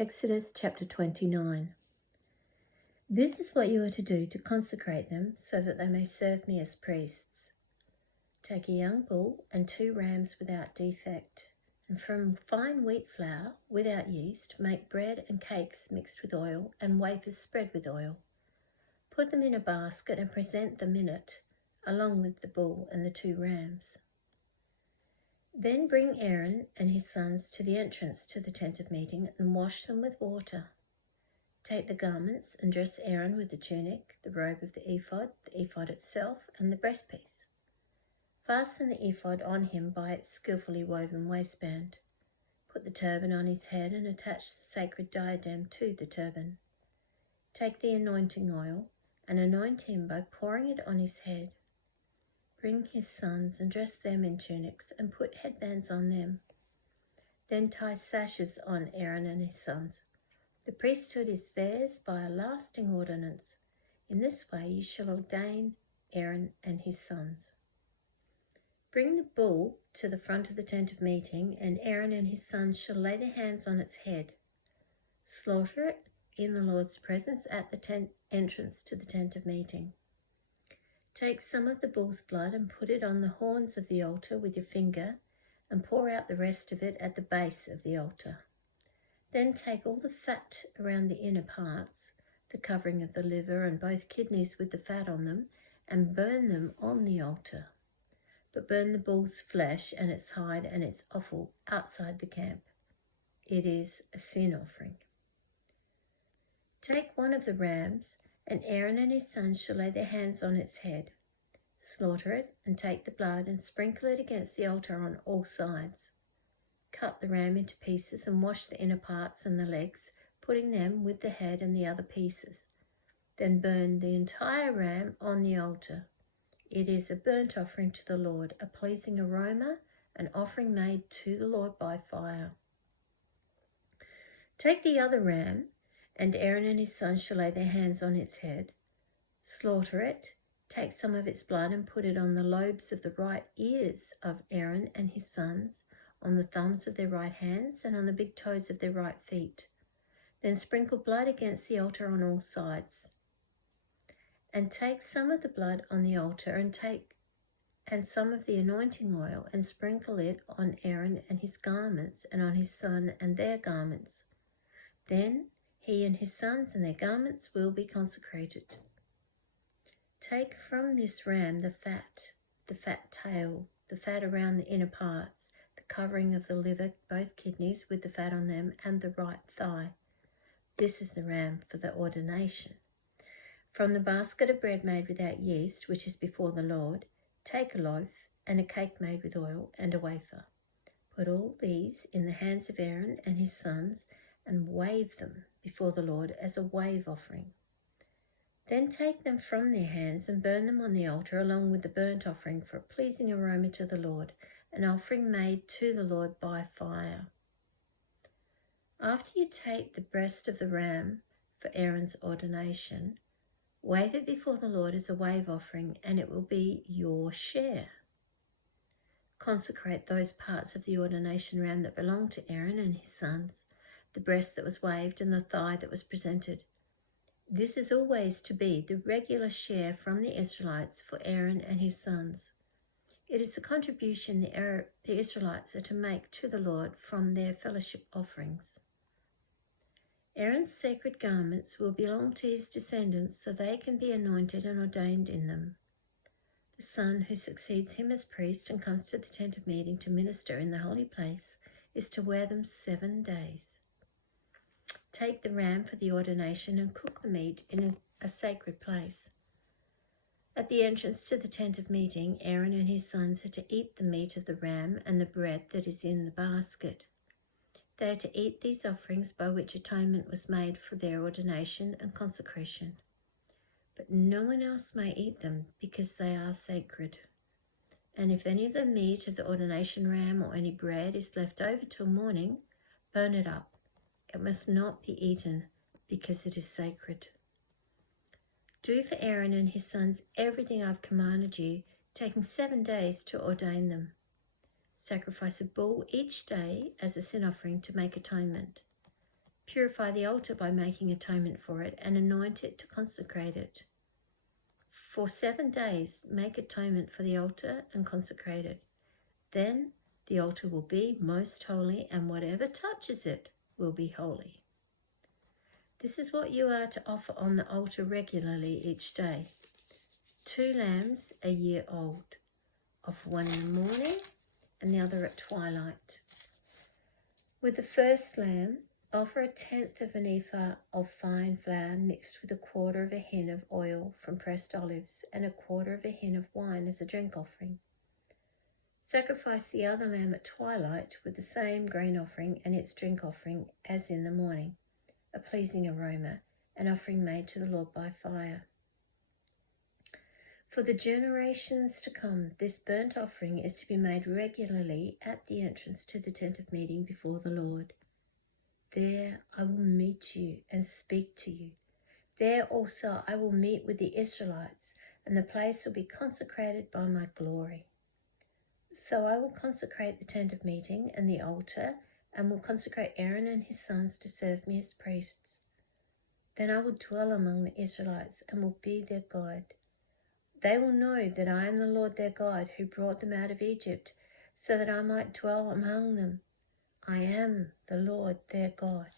Exodus chapter 29. This is what you are to do to consecrate them so that they may serve me as priests. Take a young bull and 2 rams without defect, and from fine wheat flour without yeast make bread and cakes mixed with oil and wafers spread with oil. Put them in a basket and present them in it, along with the bull and the 2 rams. Then bring Aaron and his sons to the entrance to the tent of meeting and wash them with water. Take the garments and dress Aaron with the tunic, the robe of the ephod itself, and the breastpiece. Fasten the ephod on him by its skillfully woven waistband. Put the turban on his head and attach the sacred diadem to the turban. Take the anointing oil and anoint him by pouring it on his head. Bring his sons and dress them in tunics and put headbands on them. Then tie sashes on Aaron and his sons. The priesthood is theirs by a lasting ordinance. In this way you shall ordain Aaron and his sons. Bring the bull to the front of the tent of meeting, and Aaron and his sons shall lay their hands on its head. Slaughter it in the Lord's presence at the entrance to the tent of meeting. Take some of the bull's blood and put it on the horns of the altar with your finger, and pour out the rest of it at the base of the altar. Then take all the fat around the inner parts, the covering of the liver and both kidneys with the fat on them, and burn them on the altar. But burn the bull's flesh and its hide and its offal outside the camp. It is a sin offering. Take one of the rams, and Aaron and his sons shall lay their hands on its head. Slaughter it and take the blood and sprinkle it against the altar on all sides. Cut the ram into pieces and wash the inner parts and the legs, putting them with the head and the other pieces. Then burn the entire ram on the altar. It is a burnt offering to the Lord, a pleasing aroma, an offering made to the Lord by fire. Take the other ram, and Aaron and his sons shall lay their hands on its head. Slaughter it, take some of its blood and put it on the lobes of the right ears of Aaron and his sons, on the thumbs of their right hands and on the big toes of their right feet. Then sprinkle blood against the altar on all sides. And take some of the blood on the altar and some of the anointing oil and sprinkle it on Aaron and his garments and on his son and their garments. Then he and his sons and their garments will be consecrated. Take from this ram the fat tail, the fat around the inner parts, the covering of the liver, both kidneys with the fat on them, and the right thigh. This is the ram for the ordination. From the basket of bread made without yeast, which is before the Lord, take a loaf and a cake made with oil and a wafer. Put all these in the hands of Aaron and his sons and wave them before the Lord as a wave offering. Then take them from their hands and burn them on the altar along with the burnt offering for a pleasing aroma to the Lord, an offering made to the Lord by fire. After you take the breast of the ram for Aaron's ordination, wave it before the Lord as a wave offering, and it will be your share. Consecrate those parts of the ordination ram that belong to Aaron and his sons, the breast that was waved and the thigh that was presented. This is always to be the regular share from the Israelites for Aaron and his sons. It is a contribution the Israelites are to make to the Lord from their fellowship offerings. Aaron's sacred garments will belong to his descendants so they can be anointed and ordained in them. The son who succeeds him as priest and comes to the tent of meeting to minister in the holy place is to wear them 7 days. Take the ram for the ordination and cook the meat in a sacred place. At the entrance to the tent of meeting, Aaron and his sons are to eat the meat of the ram and the bread that is in the basket. They are to eat these offerings by which atonement was made for their ordination and consecration. But no one else may eat them because they are sacred. And if any of the meat of the ordination ram or any bread is left over till morning, burn it up. It must not be eaten because it is sacred. Do for Aaron and his sons everything I've commanded you, taking 7 days to ordain them. Sacrifice a bull each day as a sin offering to make atonement. Purify the altar by making atonement for it and anoint it to consecrate it. For 7 days, make atonement for the altar and consecrate it. Then the altar will be most holy, and whatever touches it will be holy. This is what you are to offer on the altar regularly each day. 2 lambs a year old, offer one in the morning and the other at twilight. With the first lamb, offer 1/10 of an ephah of fine flour mixed with 1/4 of a hin of oil from pressed olives and 1/4 of a hin of wine as a drink offering. Sacrifice the other lamb at twilight with the same grain offering and its drink offering as in the morning, a pleasing aroma, an offering made to the Lord by fire. For the generations to come, this burnt offering is to be made regularly at the entrance to the tent of meeting before the Lord. There I will meet you and speak to you. There also I will meet with the Israelites, and the place will be consecrated by my glory. So I will consecrate the tent of meeting and the altar, and will consecrate Aaron and his sons to serve me as priests. Then I will dwell among the Israelites and will be their God. They will know that I am the Lord their God, who brought them out of Egypt, so that I might dwell among them. I am the Lord their God.